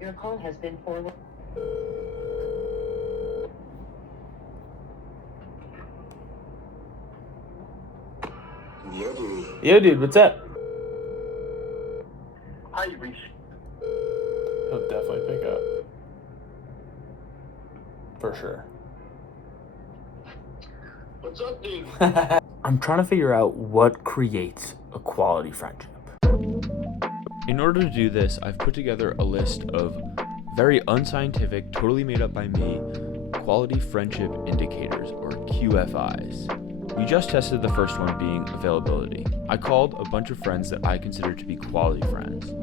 Your call has been forwarded. Yo, dude, what's up? Hi, you reached. He'll definitely pick up. For sure. What's up, dude? I'm trying to figure out what creates a quality friendship. In order to do this, I've put together a list of very unscientific, totally made up by me, quality friendship indicators, or QFIs. We just tested the first one being availability. I called a bunch of friends that I consider to be quality friends.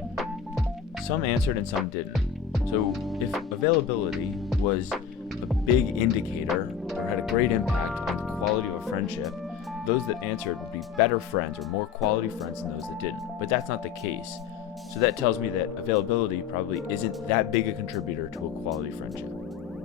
Some answered and some didn't. So if availability was a big indicator or had a great impact on the quality of a friendship, those that answered would be better friends or more quality friends than those that didn't. But that's not the case. So that tells me that availability probably isn't that big a contributor to a quality friendship.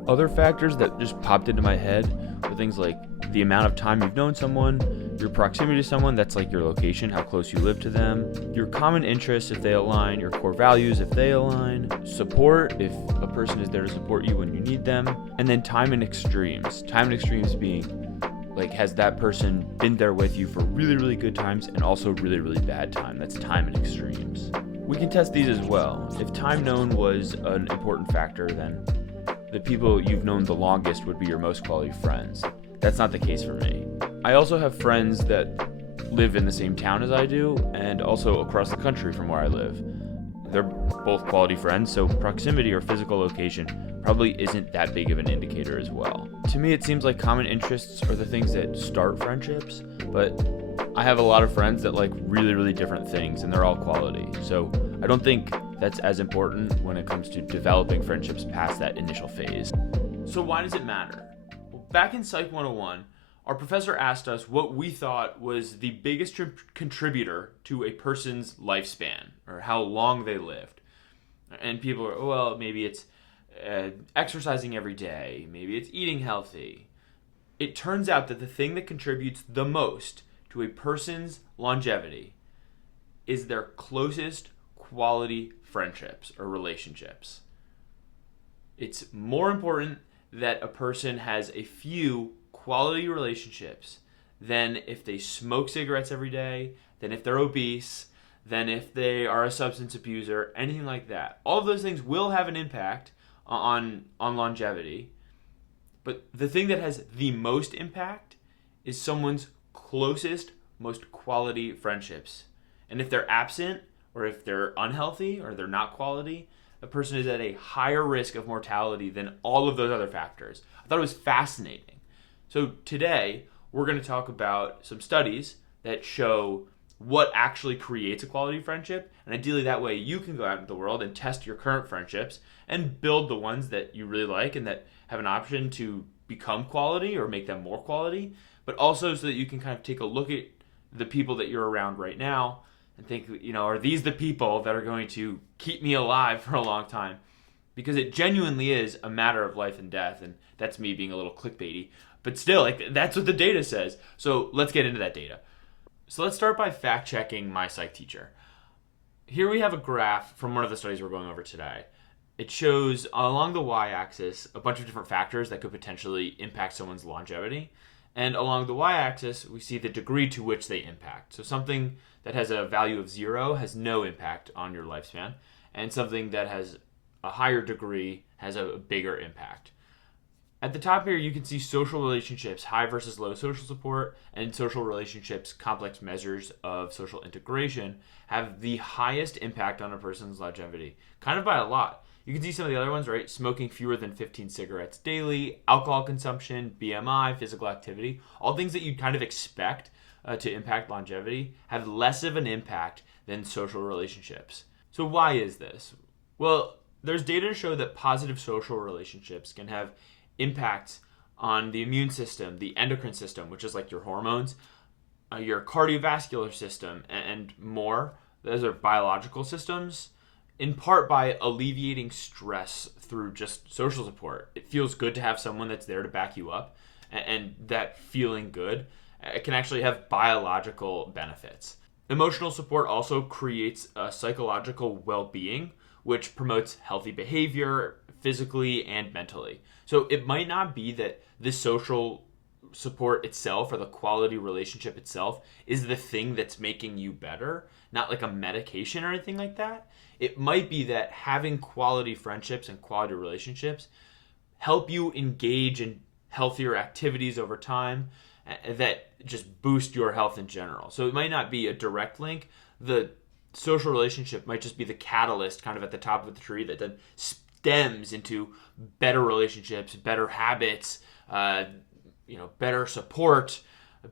Other factors that just popped into my head were things like the amount of time you've known someone, your proximity to someone, that's like your location, how close you live to them, your common interests if they align, your core values if they align, support if a person is there to support you when you need them, and then time and extremes. Time and extremes being like, has that person been there with you for really, really good times and also really, really bad time? That's time and extremes. We can test these as well. If time known was an important factor, then the people you've known the longest would be your most quality friends. That's not the case for me. I also have friends that live in the same town as I do and also across the country from where I live. They're both quality friends, so proximity or physical location probably isn't that big of an indicator as well. To me, it seems like common interests are the things that start friendships, but I have a lot of friends that like really, really different things and they're all quality. So I don't think that's as important when it comes to developing friendships past that initial phase. So why does it matter? Well, back in Psych 101, our professor asked us what we thought was the biggest contributor to a person's lifespan, or how long they lived. And people are, well, maybe it's exercising every day, maybe it's eating healthy. It turns out that the thing that contributes the most to a person's longevity is their closest quality friendships or relationships. It's more important that a person has a few quality relationships than if they smoke cigarettes every day, than if they're obese, than if they are a substance abuser, anything like that. All of those things will have an impact on longevity. But the thing that has the most impact is someone's closest, most quality friendships. And if they're absent, or if they're unhealthy, or they're not quality, a person is at a higher risk of mortality than all of those other factors. I thought it was fascinating. So today, we're going to talk about some studies that show what actually creates a quality friendship, and ideally that way you can go out into the world and test your current friendships and build the ones that you really like and that have an option to become quality or make them more quality, but also so that you can kind of take a look at the people that you're around right now and think, are these the people that are going to keep me alive for a long time? Because it genuinely is a matter of life and death, and that's me being a little clickbaity, but still, that's what the data says. So let's get into that data. So let's start by fact-checking my psych teacher. Here we have a graph from one of the studies we're going over today. It shows along the y-axis a bunch of different factors that could potentially impact someone's longevity. And along the y-axis, we see the degree to which they impact. So something that has a value of 0 has no impact on your lifespan, and something that has a higher degree has a bigger impact. At the top here, you can see social relationships, high versus low social support, and social relationships, complex measures of social integration, have the highest impact on a person's longevity, kind of by a lot. You can see some of the other ones, right? Smoking fewer than 15 cigarettes daily, alcohol consumption, BMI, physical activity, all things that you'd kind of expect to impact longevity have less of an impact than social relationships. So why is this? Well, there's data to show that positive social relationships can have impacts on the immune system, the endocrine system, which is like your hormones, your cardiovascular system, and more. Those are biological systems, in part by alleviating stress through just social support. It feels good to have someone that's there to back you up, and that feeling good, it can actually have biological benefits. Emotional support also creates a psychological well-being, which promotes healthy behavior physically and mentally. So it might not be that the social support itself or the quality relationship itself is the thing that's making you better, not like a medication or anything like that. It might be that having quality friendships and quality relationships help you engage in healthier activities over time that just boost your health in general. So it might not be a direct link. The social relationship might just be the catalyst kind of at the top of the tree that then stems into better relationships, better habits, better support,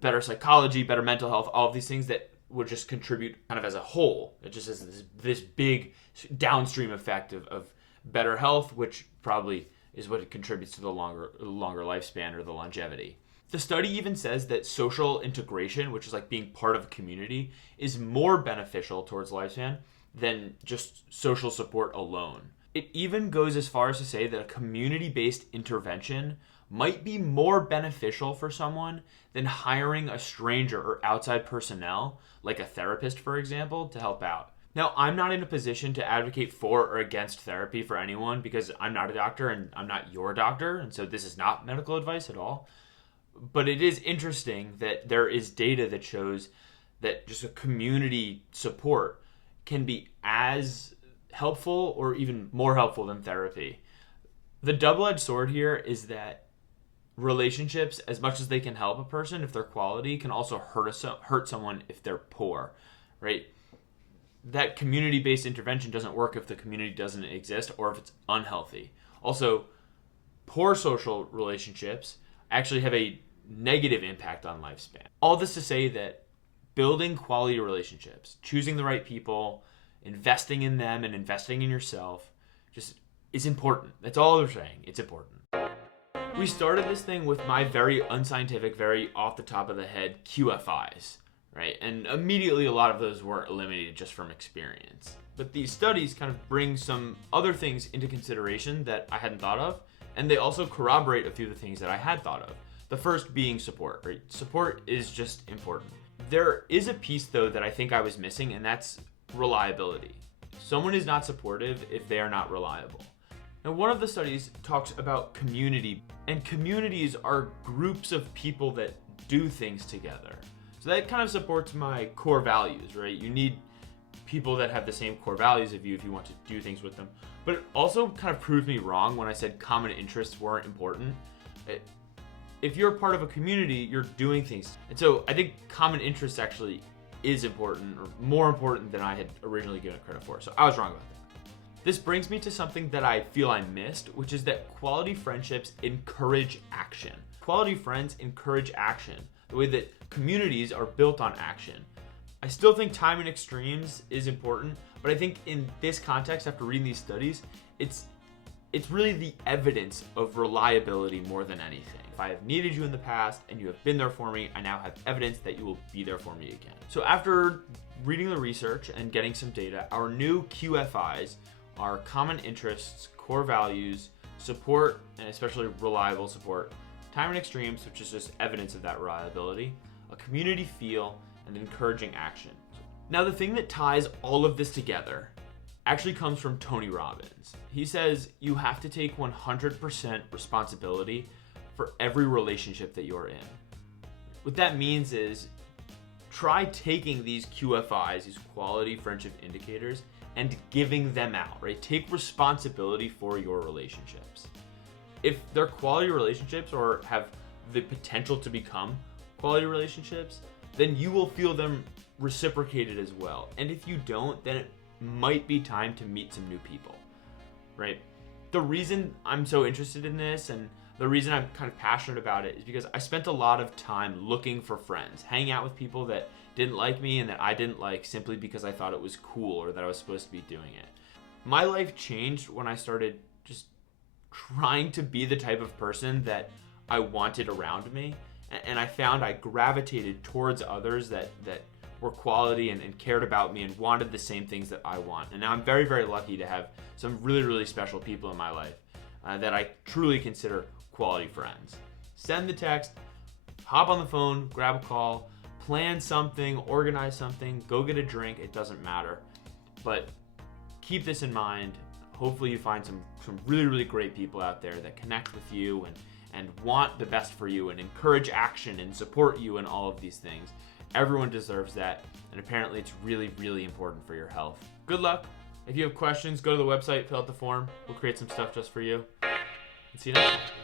better psychology, better mental health, all of these things that would just contribute kind of as a whole. It just has this big downstream effect of better health, which probably is what it contributes to the longer lifespan or the longevity. The study even says that social integration, which is like being part of a community, is more beneficial towards lifespan than just social support alone. It even goes as far as to say that a community-based intervention might be more beneficial for someone than hiring a stranger or outside personnel, like a therapist, for example, to help out. Now, I'm not in a position to advocate for or against therapy for anyone because I'm not a doctor and I'm not your doctor, and so this is not medical advice at all. But it is interesting that there is data that shows that just a community support can be as helpful or even more helpful than therapy. The double-edged sword here is that relationships, as much as they can help a person if they're quality, can also hurt someone if they're poor, right? That community-based intervention doesn't work if the community doesn't exist or if it's unhealthy. Also, poor social relationships actually have a negative impact on lifespan. All this to say that building quality relationships, choosing the right people, investing in them and investing in yourself just is important. That's all they're saying. It's important. We started this thing with my very unscientific, very off the top of the head QFIs, right? And immediately a lot of those were eliminated just from experience. But these studies kind of bring some other things into consideration that I hadn't thought of, and they also corroborate a few of the things that I had thought of. The first being support, right? Support is just important. There is a piece, though, that I think I was missing, and that's reliability. Someone is not supportive if they are not reliable. Now, one of the studies talks about community, and communities are groups of people that do things together. So that kind of supports my core values, right? You need people that have the same core values of you if you want to do things with them. But it also kind of proved me wrong when I said common interests weren't important. If you're a part of a community, you're doing things. And so I think common interests actually is important, or more important than I had originally given it credit for. So I was wrong about that. This brings me to something that I feel I missed, which is that quality friendships encourage action. Quality friends encourage action, the way that communities are built on action. I still think time and extremes is important, but I think in this context, after reading these studies, it's really the evidence of reliability more than anything. If I have needed you in the past and you have been there for me, I now have evidence that you will be there for me again. So after reading the research and getting some data, our new QFIs are common interests, core values, support, and especially reliable support, time and extremes, which is just evidence of that reliability, a community feel, and encouraging action. Now, the thing that ties all of this together actually comes from Tony Robbins. He says you have to take 100% responsibility for every relationship that you're in. What that means is try taking these QFIs, these quality friendship indicators, and giving them out, right? Take responsibility for your relationships. If they're quality relationships or have the potential to become quality relationships, then you will feel them reciprocated as well. And if you don't, then it might be time to meet some new people, right? The reason I'm so interested in this and the reason I'm kind of passionate about it is because I spent a lot of time looking for friends, hanging out with people that didn't like me and that I didn't like simply because I thought it was cool or that I was supposed to be doing it. My life changed when I started just trying to be the type of person that I wanted around me. And I found I gravitated towards others that were quality and cared about me and wanted the same things that I want. And now I'm very, very lucky to have some really, really special people in my life that I truly consider quality friends. Send the text, hop on the phone, grab a call, plan something, organize something, go get a drink, it doesn't matter. But keep this in mind. Hopefully you find some really, really great people out there that connect with you and want the best for you and encourage action and support you in all of these things. Everyone deserves that, and apparently it's really, really important for your health. Good luck. If you have questions, go to the website, fill out the form. We'll create some stuff just for you. And see you next time.